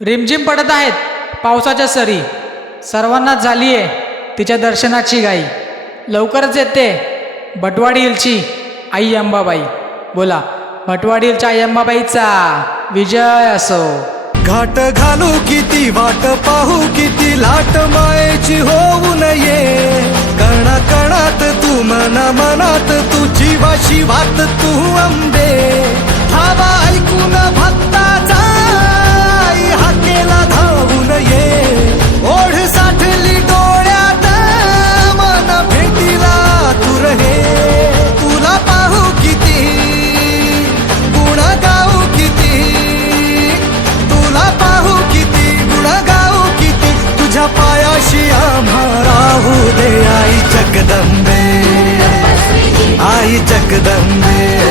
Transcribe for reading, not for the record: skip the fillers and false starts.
रिमझिम पडत आहेत पावसाच्या सरी, सर्वांनाच झाली आहे तिच्या दर्शनाची घाई. लवकरच येते भटवाडी हिलची आई अंबाबाई. बोला, भटवाडी हिलच्या आई अंबाबाईचा विजय असो. घाट घालू किती, वाट पाहू किती, लाट मायेची होऊ नये. कणा कणात तू, मना मनात तू, जीवा शिवात तू अंबे. धावा ऐकून भक्ताचा, आई हाकेला धावून ये. ओढ साठली डोळ्यात, मन भेटीला तू रहे. तुला पाहू किती, गुण गाऊ किती, तुला पाहू किती, गुण गाऊ किती. तुझ्या पायाशी आम्हा राहू दे आई जगदंबे, आई जगदंबे.